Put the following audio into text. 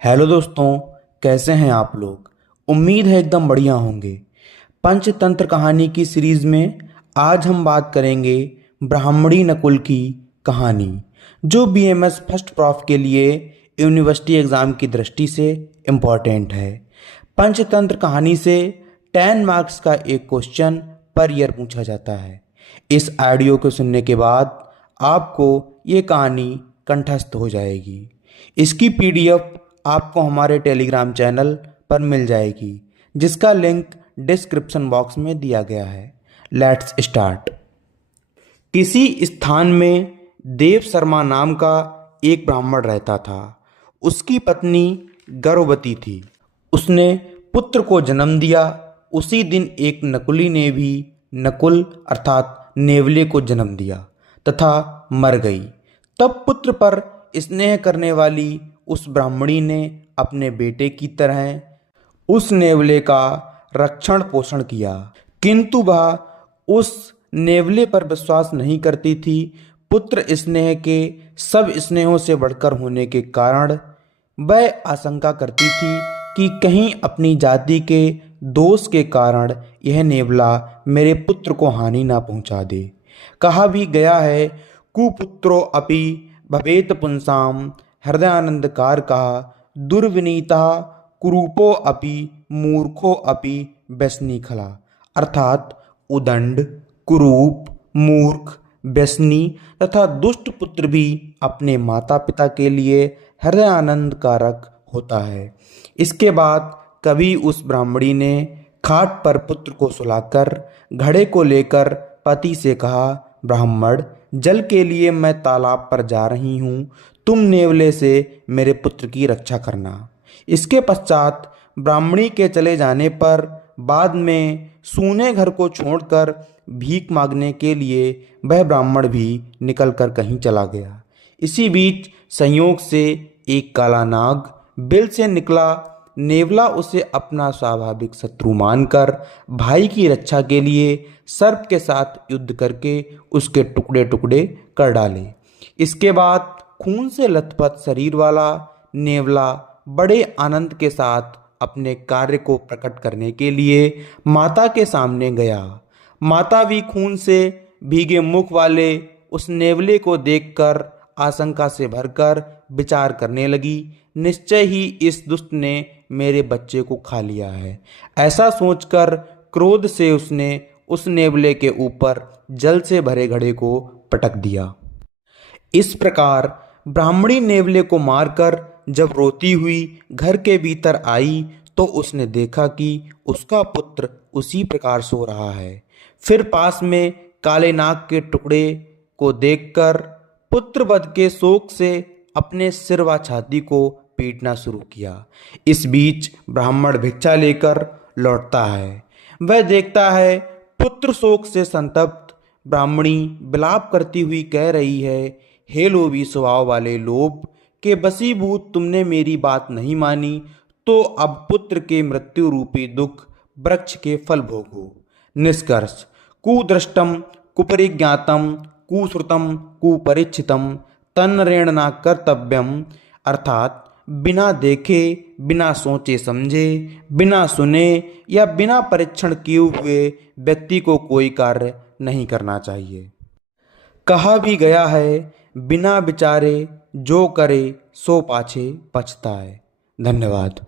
Hello दोस्तों, कैसे हैं आप लोग। उम्मीद है एकदम बढ़िया होंगे। पंचतंत्र कहानी की सीरीज में आज हम बात करेंगे ब्राह्मणी नकुल की कहानी, जो बीएमएस फर्स्ट प्रॉफ के लिए यूनिवर्सिटी एग्ज़ाम की दृष्टि से इम्पॉर्टेंट है। पंचतंत्र कहानी से 10 मार्क्स का एक क्वेश्चन पर ईयर पूछा जाता है। इस ऑडियो को सुनने के बाद आपको ये कहानी कंठस्थ हो जाएगी। इसकी पीडीएफ आपको हमारे टेलीग्राम चैनल पर मिल जाएगी, जिसका लिंक डिस्क्रिप्शन बॉक्स में दिया गया है। Let's start. किसी स्थान में देव शर्मा नाम का एक ब्राह्मण रहता था। उसकी पत्नी गर्भवती थी। उसने पुत्र को जन्म दिया। उसी दिन एक नकुली ने भी नकुल अर्थात नेवले को जन्म दिया तथा मर गई। तब पुत्र पर स्नेह करने वाली उस ब्राह्मणी ने अपने बेटे की तरह उस नेवले का रक्षण पोषण किया, किंतु वह उस नेवले पर विश्वास नहीं करती थी। पुत्र स्नेह के सब स्नेहों से बढ़कर होने के कारण वह आशंका करती थी कि कहीं अपनी जाति के दोष के कारण यह नेवला मेरे पुत्र को हानि ना पहुंचा दे। कहा भी गया है, कुपुत्रो अपि भवेत पुंसाम हृदयानंदकार कहा दुर्विनीता कुरूपो अपि मूर्खो अपि व्यसनी खला। अर्थात उदंड, कुरूप, मूर्ख, व्यसनी तथा दुष्ट पुत्र भी अपने माता पिता के लिए हृदयानंद कारक होता है। इसके बाद कभी उस ब्राह्मणी ने खाट पर पुत्र को सुलाकर घड़े को लेकर पति से कहा, ब्राह्मण, जल के लिए मैं तालाब पर जा रही हूँ, तुम नेवले से मेरे पुत्र की रक्षा करना। इसके पश्चात ब्राह्मणी के चले जाने पर बाद में सूने घर को छोड़कर भीख मांगने के लिए वह ब्राह्मण भी निकलकर कहीं चला गया। इसी बीच संयोग से एक काला नाग बिल से निकला। नेवला उसे अपना स्वाभाविक शत्रु मानकर भाई की रक्षा के लिए सर्प के साथ युद्ध करके उसके टुकड़े टुकड़े कर डाले। इसके बाद खून से लथपथ शरीर वाला नेवला बड़े आनंद के साथ अपने कार्य को प्रकट करने के लिए माता के सामने गया। माता भी खून से भीगे मुख वाले उस नेवले को देखकर आशंका से भरकर विचार करने लगी, निश्चय ही इस दुष्ट ने मेरे बच्चे को खा लिया है। ऐसा सोचकर क्रोध से उसने उस नेवले के ऊपर जल से भरे घड़े को पटक दिया। इस प्रकार ब्राह्मणी नेवले को मारकर जब रोती हुई घर के भीतर आई तो उसने देखा कि उसका पुत्र उसी प्रकार सो रहा है। फिर पास में काले नाग के टुकड़े को देखकर पुत्रवध के शोक से अपने सिर व छाती को पीटना शुरू किया। इस बीच ब्राह्मण भिक्षा लेकर लौटता है। वह देखता है पुत्र शोक से संतप्त ब्राह्मणी विलाप करती हुई कह रही है, हे लोभी स्वभाव वाले लोभ के वशीभूत, तुमने मेरी बात नहीं मानी तो अब पुत्र के मृत्यु रूपी दुख वृक्ष के फल भोगो। निष्कर्ष, कुदृष्टम कुपरिज्ञातम कुश्रुतम कुपरीक्षितम तन्नरेण न कर्तव्यम। अर्थात बिना देखे, बिना सोचे समझे, बिना सुने या बिना परीक्षण किए हुए व्यक्ति को कोई कार्य नहीं करना चाहिए। कहा भी गया है, बिना विचारे जो करे सो पाछे पछताए। धन्यवाद।